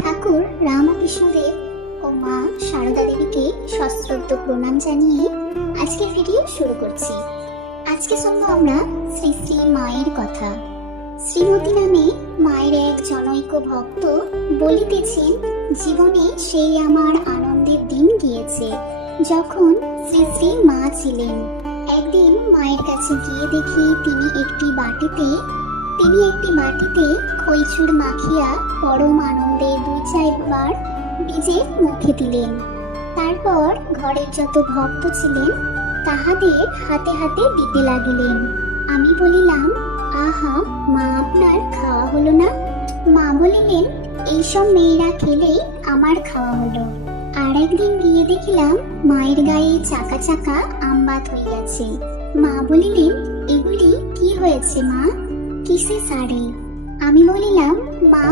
ঠাকুর রামকৃষ্ণদেব ও মা সারদা দেবীকে সশ্রদ্ধ প্রণাম জানিয়ে আজকের ভিডিও শুরু করছি। আজকে শুনবো আমরা শ্রী শ্রী মায়ের কথা। শ্রীমতী নামে মায়ের এক জনৈক ভক্ত বলিতেছেন, জীবনে সেই আমার আনন্দের দিন গিয়েছে যখন শ্রী শ্রী মা ছিলেন। একদিন মায়ের কাছে গিয়ে দেখি তিনি একটি বাটিতে খইচুর মাখিয়া পরম আনন্দে 2-4 বার নিজে মুখে দিলেন। তারপর ঘরের যত ভক্ত ছিলেন তাহাদের হাতে হাতে দিতে লাগিলেন। আমি বলিলাম, আহা মা, আপনার খাওয়া হলো না? মা বলিলেন, এইসব মেয়েরা খেলেই আমার খাওয়া হলো। আর একদিন গিয়ে দেখিলাম মায়ের গায়ে চাকা চাকা আমবাত হইয়াছে। মা বলিলেন, এগুলি কি হয়েছে মা? কিসে সারে? আমি বলিলাম, মা,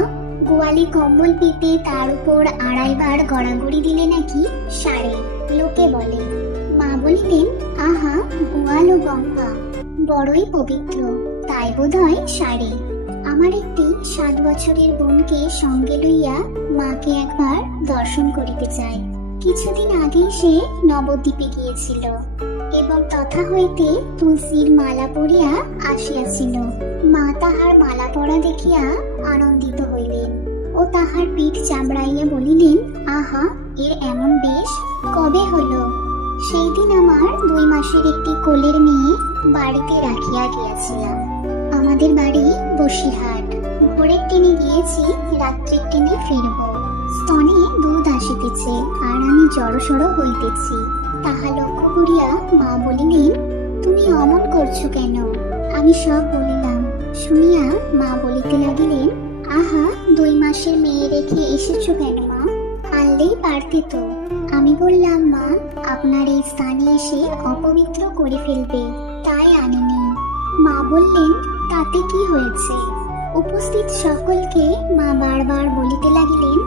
গোয়ালে কম্বল পেতে তার উপর 2.5 বার গড়াগড়ি দিলে নাকি সারে, লোকে বলে। মা বলিলেন, আহা, গোয়াল ও গঙ্গা বড়ই পবিত্র, তাই বোধহয় সারে। আমার একটি 7 বছরের বোনকে সঙ্গে লইয়া মাকে একবার দর্শন করিতে চাই। কিছুদিন আগেই সে নবদ্বীপে গিয়েছিল এবং তথা হইতে তুলসীর মালা পরিয়া আসিয়াছিল। মা তাহার মালা পরা দেখিয়া আনন্দিত হইলেন ও তাহার পিঠ চামড়াইয়া বলিলেন, আহা, এর এমন বেশ কবে হলো? সেই দিন আমার 2 মাসের একটি কোলের মেয়ে বাড়িতে রাখিয়া গিয়াছিলাম। আমাদের বাড়ি বসিরহাট। ভোরের ট্রেনে গিয়েছি, রাত্রের ট্রেনে ফিরব। স্তনে দুধ আসিতেছে আর আমি জড়সড় হইতেছি। তাহা লক্ষ্য করিয়া মা বলিলেন, তুমি অমন করছো কেন? আমি সব বলিলাম। শুনিয়া মা বলিতে লাগিলেন, আহা, 2 মাসের মেয়ে রেখে এসেছো কেন মা? আনলেই পারতে তো। আমি বললাম, মা, আপনার এই স্থানে এসে অপবিত্র করে ফেলবে, তাই আনিনি। মা বললেন, তাতে কি হয়েছে? উপস্থিত সকলকে মা বারবার বলিতে লাগিলেন,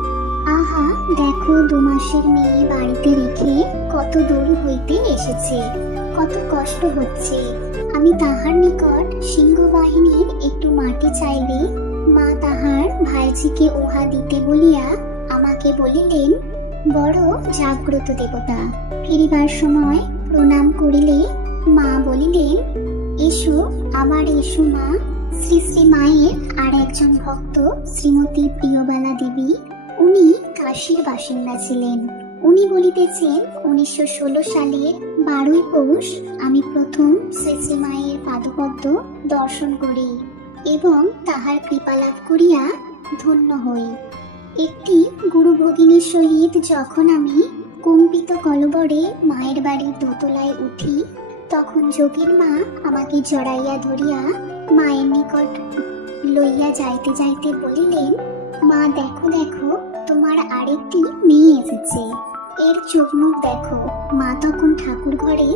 আহা, দেখো, 2 মাসের মেয়ে বাড়িতে রেখে কত দূর হইতে এসেছে, কত কষ্ট হচ্ছে। আমি তাহার নিকট সিংহ বাহিনীর একটু মাটি চাইলে মা তাহার ভাইজিকে উহা দিতে বলিয়া আমাকে বলিলেন, বড় জাগ্রত দেবতা। ফিরিবার সময় প্রণাম করিলে মা বলিলেন, এসো, আবার এসো মা। শ্রী শ্রী মায়ের আর একজন ভক্ত শ্রীমতী প্রিয়বালা দেবী, উনি কাশীর বাসিন্দা ছিলেন। উনি বলিতেছেন, 1916 সালের 12ই পৌষ আমি প্রথম শ্রী শ্রী মায়ের পাদপদ্ম দর্শন করি এবং তাহার কৃপা লাভ করিয়া ধন্য হই। একটি গুরু ভগিনীর সহিত যখন আমি কম্পিত কলবরে মায়ের বাড়ির দোতলায় উঠি, তখন যোগীর মা আমাকে জড়াইয়া ধরিয়া মায়ের নিকট লইয়া যাইতে যাইতে বলিলেন, মা, দেখো দেখো, তোমার আরেকটি মেয়ে এসেছে, এর চোখ মুখ দেখো। মা তখন ঠাকুর ঘরে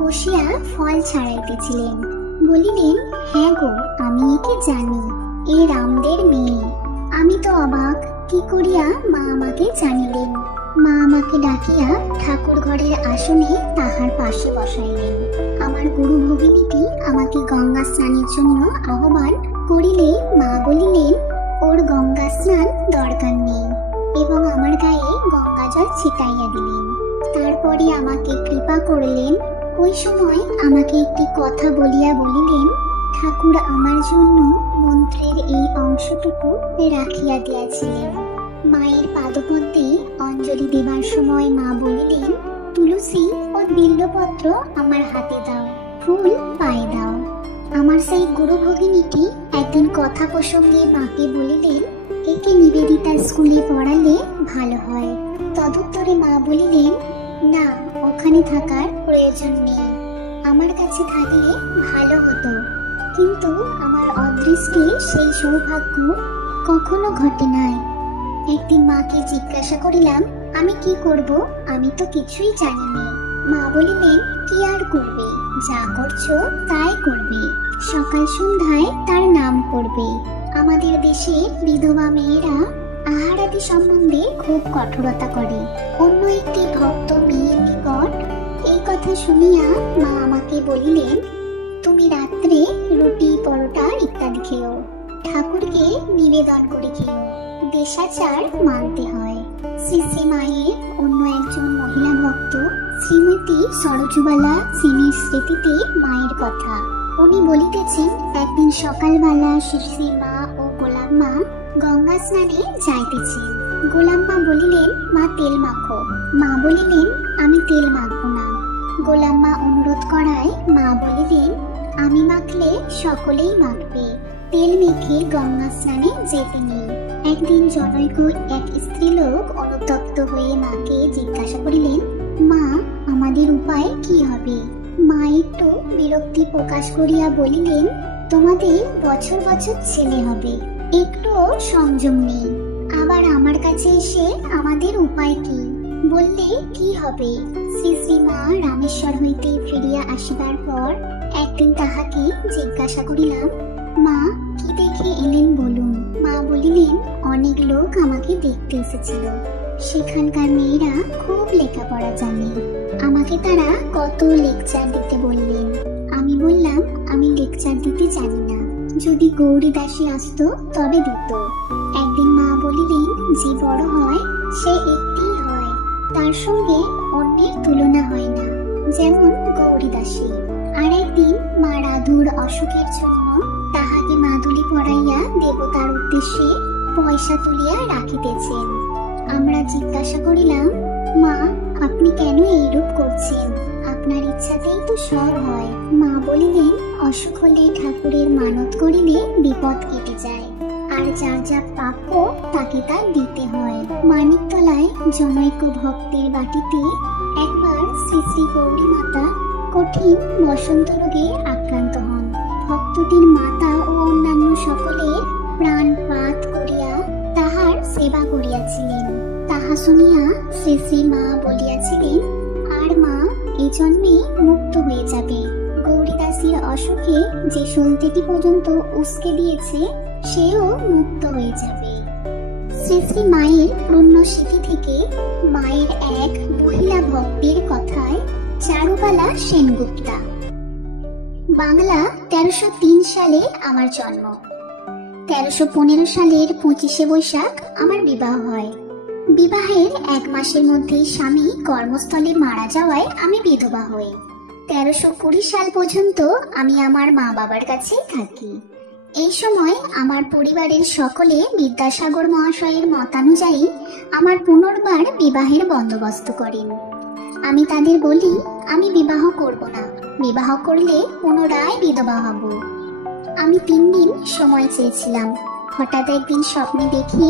বসিয়া ফল ছাড়াইতেছিলেন। বলিলেন, হ্যাঁ গো, আমি একে জানি, এ রামদের মেয়ে। আমি তো অবাক, কি করিয়া মা আমাকে জানিলেন। মা আমাকে ডাকিয়া ঠাকুর ঘরের আসনে তাহার পাশে বসাইলেন। আমার গুরু ভগিনীটি আমাকে গঙ্গা স্নানের জন্য আহ্বান করিলে মা বলিলেন, ওর গঙ্গা স্নান দরকার নেই, এবং আমার গায়ে গঙ্গা জল ছিটাইয়া দিলেন। তারপরে আমাকে কৃপা করলেন। ওই সময় আমাকে একটি কথা বলিয়া বলিলেন, ঠাকুর আমার জন্য মন্ত্রের এই অংশটুকু রাখিয়া দিয়াছিলেন। মায়ের পাদপদ্মে অঞ্জলি দেবার সময় মা বলিলেন, তুলসী ও বিল্লপত্র আমার হাতে দাও, ফুল পায়ে দাও। আমার সেই গুরু ভগিনীটি একদিন কথা প্রসঙ্গে মাকে বলিলেন, একে নিবেদিতা স্কুলে পড়ালে ভালো হয়। তদুত্তরে মা বলিলেন, না, ওখানে থাকার প্রয়োজন নেই, আমার কাছে থাকলে ভালো হতো, কিন্তু আমার অদৃষ্টে সেই সৌভাগ্য কখনো ঘটে নাই। একদিন মাকে জিজ্ঞাসা করিলাম, আমি কি করব? আমি তো কিছুই জানি না। মা বলিলেন, কি আর করবে, যা করছো তাই করবে, সকাল সন্ধ্যায় তার নাম করবে। আমাদের দেশে বিধবা মেয়েরা আহারাদি সম্বন্ধে খুব কঠোরতা করে। অন্য একটি ভক্ত মেয়ের নিকট এই কথা শুনিয়া মা আমাকে বলিলেন, তুমি রাত্রে রুটি, পরোটা ইত্যাদি খেও, ঠাকুরকে নিবেদন করে খেও, দেশাচার মানতে হয়। শ্রী শ্রী মায়ের অন্য একজন মহিলা ভক্ত শ্রীমতী সরজুবালা সেনের স্মৃতিতে মায়ের কথা। উনি বলিতেছেন, একদিন সকালবেলা শ্রী শ্রী মা ও গোলাম মা গঙ্গা স্নানে যাইতেছেন। গোলাম মা বলিলেন, মা তেল মাখো। মা বলিলেন, আমি তেল মাখবো না। গোলাম মা অনুরোধ করায় মা বলিলেন, আমি মাখলে সকলেই মাখবে, তেল মেখে গঙ্গা স্নানে যেতে নেই। একদিন জনৈক এক স্ত্রীলোক অনুতপ্ত হয়ে মাকে জিজ্ঞাসা করিলেন, মা, আমাদের উপায় কি হবে? মা একটু বিরক্তি প্রকাশ করিয়া বলিলেন, তোমাদের বছর বছর ছেলে হবে, একটুও সংযম নেই, আবার আমার কাছে এসে আমাদের উপায় কি বললে কি হবে? শ্রী শ্রী মা রামেশ্বর হইতে ফিরিয়া আসিবার পর একদিন তাহাকে জিজ্ঞাসা করিলাম, মা, কি দেখে এলেন বলুন। মা বলিলেন, অনেক লোক আমাকে দেখতে এসেছিল, সেখানকার মেয়েরা খুব লেখাপড়া জানে, আমাকে তারা কত লেকচার দিতে বললেন। আমি বললাম, আমি লেকচার দিতে জানি না, যদি গৌরী দাসী আসতো তবে দিত। একদিন মা বলিলেন, যে বড় হয় সে একটি হয়, তার সঙ্গে অন্যের তুলনা হয় না, যেমন গৌরী দাসী। আর একদিন মা রাধুর অসুখের জন্য তাহাকে মাদুলি পরাইয়া দেবতার উদ্দেশ্যে পয়সা তুলিয়া রাখিতেছেন। আমরা জিজ্ঞাসা করিলাম, মা, আপনি কেন এইরূপ করছেন? আপনার ইচ্ছাতেই তো সব হয়। মা বলিলেন, অসুখ হলে ঠাকুরের মানত করিলে বিপদ কেটে যায়, আর যার যা প্রাপ্য তাকে তা দিতে হয়। মানিকতলায় জনৈক ভক্তের বাটিতে একবার শ্রী শ্রী গৌরী মাতা কঠিন বসন্ত রোগে আক্রান্ত হন। ভক্তটির মাতা ও অন্যান্য সকলে প্রাণপাত করিয়া তাহার সেবা করিয়াছিলেন। তাহা শুনিয়া শ্রী শ্রী মা বলিয়াছিলেন, আর মা এই জন্মে মুক্ত হয়ে যাবে। গৌরীদাসীর অসুখে যে সলতেটি পর্যন্ত উস্কে দিয়েছে সেও মুক্ত হয়ে যাবে। শ্রী শ্রী মায়ের পুণ্য স্মৃতি থেকে মায়ের এক মহিলা ভক্তের কথায় চারুবালা সেনগুপ্তা। বাংলা 1303 সালে আমার জন্ম। 1315 সালের 25শে বৈশাখ আমার বিবাহ হয়। বিবাহের 1 মাসের মধ্যেই স্বামী কর্মস্থলে মারা যাওয়ায় আমি বিধবা হই। 1320 সাল পর্যন্ত আমি আমার মা বাবার কাছেই থাকি। এই সময় আমার পরিবারের সকলে বিদ্যাসাগর মহাশয়ের মতানুযায়ী আমার পুনর্বার বিবাহের বন্দোবস্ত করেন। আমি তাদের বলি, আমি বিবাহ করব না, বিবাহ করলে পুনরায় বিধবা হব। আমি 3 দিন সময় চেয়েছিলাম। হঠাৎ একদিন স্বপ্নে দেখি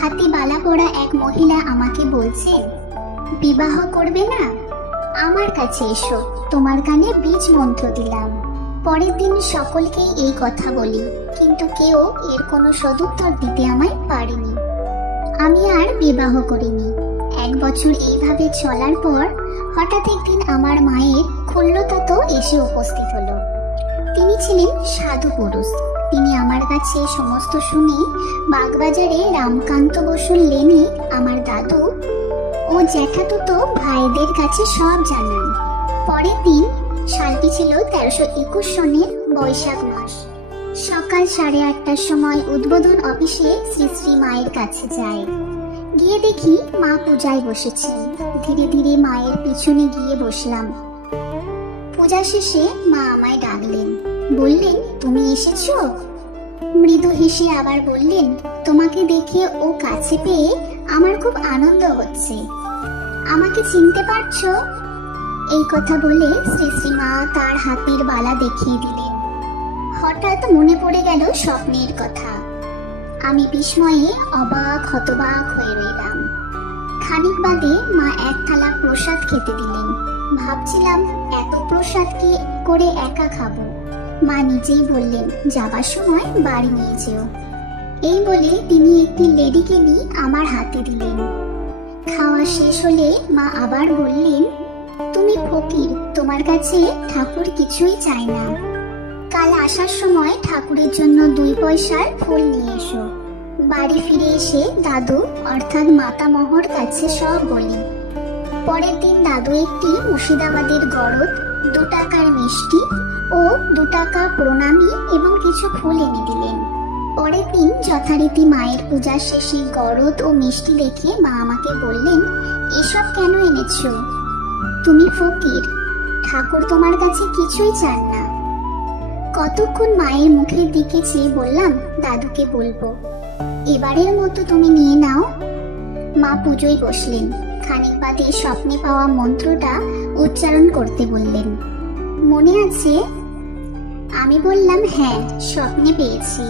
হাতে বালা পরা এক মহিলা আমাকে বলছেন, বিবাহ করবে না? আমার কাছে এসো, তোমার কানে বীজ মন্ত্র দিলাম। পরের দিন সকলকে এই কথা বলি, কিন্তু কেউ এর কোনো সদুত্তর দিতে আমায় পারেনি। আমি আর বিবাহ করিনি। 1 বছর এইভাবে চলার পর হঠাৎ একদিন আমার মায়ের খুল্লতাতো এসে উপস্থিত হলো। তিনি ছিলেন সাধু পুরুষ। তিনি আমার কাছে সমস্ত শুনে বাগবাজারে রামকান্ত বসুর লেনে আমার দাদু ও জ্যাঠাতুতো ভাইদের কাছে সব জানান। পরের দিন, সালটি ছিল 1321 সনের বৈশাখ মাস, সকাল 8:30টার সময় উদ্বোধন অফিসে শ্রী শ্রী মায়ের কাছে যাই। গিয়ে দেখি মা পূজায় বসেছেন। ধীরে ধীরে মায়ের পিছনে গিয়ে বসলাম। পূজা শেষে মা আমায় ডাকলেন, বললেন, তুমি এসেছো? মৃদু হেসে আবার বললেন, তোমাকে দেখে ও কাছে পেয়ে আমার খুব আনন্দ হচ্ছে, আমাকে চিনতে পারছো? এই কথা বলে শ্রী শ্রী মা তার হাতের বালা দেখিয়ে দিলেন। হঠাৎ মনে পড়ে গেল স্বপ্নের কথা। আমি বিস্ময়ে অবাক হতবাক হয়ে রইলাম। খানিক বাদে মা 1 থালা প্রসাদ খেতে দিলেন। ভাবছিলাম, এত প্রসাদ কি করে একা খাবো? মা নিজেই বললেন, যাবার সময় বাড়ি নিয়ে যেও। এই বলে তিনি একটি লেডিকে নিয়ে আমার হাতে দিলেন। খাওয়া শেষ হলে মা আবার বললেন, তুমি ফকির, তোমার কাছে ঠাকুর কিছুই চায় না। কাল আসার সময় ঠাকুরের জন্য 2 পয়সার ফুল নিয়ে এসো। বাড়ি ফিরে এসে দাদু অর্থাৎ মাতামহর কাছে সব বলি। পরের দিন দাদু একটি মুর্শিদাবাদের গড়ত, 2 টাকার মিষ্টি ও 2 টাকা প্রণামী এবং কিছু ফুল এনে দিলেন। পরের দিন যথারীতি মায়ের পূজা শেষে গরদ ও মিষ্টি দেখে মা আমাকে বললেন, এসব কেন এনেছো? তুমি ফকির, ঠাকুর তোমার কাছে কিছুই চান না। কতক্ষণ মায়ের মুখের দিকে চেয়ে বললাম, দাদুকে বলবো। এবারের মতো তুমি নিয়ে নাও। মা পুজোয় বসলেন। খানিক বাদে স্বপ্নে পাওয়া মন্ত্রটা উচ্চারণ করতে বললেন। মনে আছে? আমি বললাম, হ্যাঁ, স্বপ্নে পেয়েছি,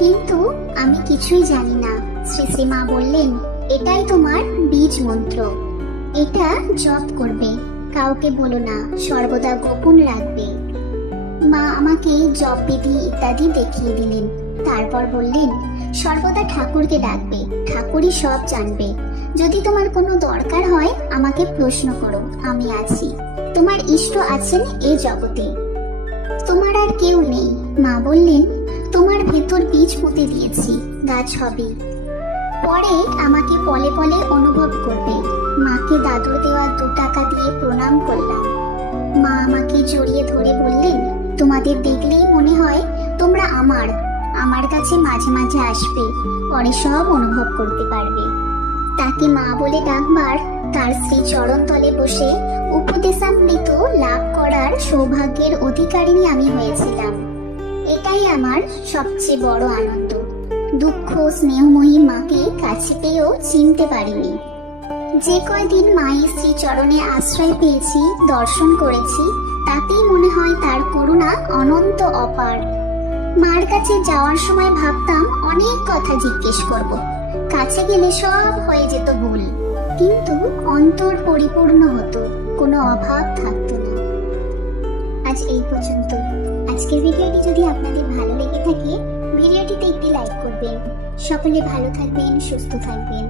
কিন্তু আমি কিছুই জানি না। শ্রী শ্রী মা বললেন, এটাই তোমার বীজ মন্ত্র, এটা জপ করবে, কাউকে বলো না, সর্বদা গোপন রাখবে। মা আমাকে জপ বিধি ইত্যাদি দেখিয়ে দিলেন। তারপর বললেন, সর্বদা ঠাকুরকে ডাকবে, ঠাকুরই সব জানবে। যদি তোমার কোনো দরকার হয় আমাকে প্রশ্ন করো, আমি আছি। তোমার ইষ্ট আছেন এ জগতে, তোমার আর কেউ নেই। মা বললেন, তোমার ভেতর বীজ পুঁতে দিয়েছি, গাছ হবে। পরে আমাকে পলে পলে অনুভব করবে। মাকে দাদুর দেওয়া 2 টাকা দিয়ে প্রণাম করলাম। মা আমাকে জড়িয়ে ধরে বললেন, তোমাদের দেখলেই মনে হয় তোমরা আমার কাছে মাঝে মাঝে আসবে, পরে সব অনুভব করতে পারবে। তাকে মা বলে ডাকবার, তার শ্রী চরণ তলে বসে উপদেশামৃত লাভ করার সৌভাগ্যের অধিকারিণী আমি হয়েছিলাম। এটাই আমার সবচেয়ে বড় আনন্দ। দুঃখ স্নেহময়ী মাকে কাছে পেয়েও চিনতে পারিনি। যে কয়দিন মায়ের শ্রী চরণে আশ্রয় পেয়েছি, দর্শন করেছি, তাতেই মনে হয় তার করুণা অনন্ত অপার। মার কাছে যাওয়ার সময় ভাবতাম অনেক কথা জিজ্ঞেস করব, কাছে গেলে সব হয়ে যেত ভুল, কিন্তু অন্তর পরিপূর্ণ হতো, কোনো অভাব থাকতো না। আজ এই পর্যন্ত। আজকের ভিডিওটি যদি আপনাদের ভালো লেগে থাকে ভিডিওটিতে একটি লাইক করবেন। সকলে ভালো থাকবেন, সুস্থ থাকবেন।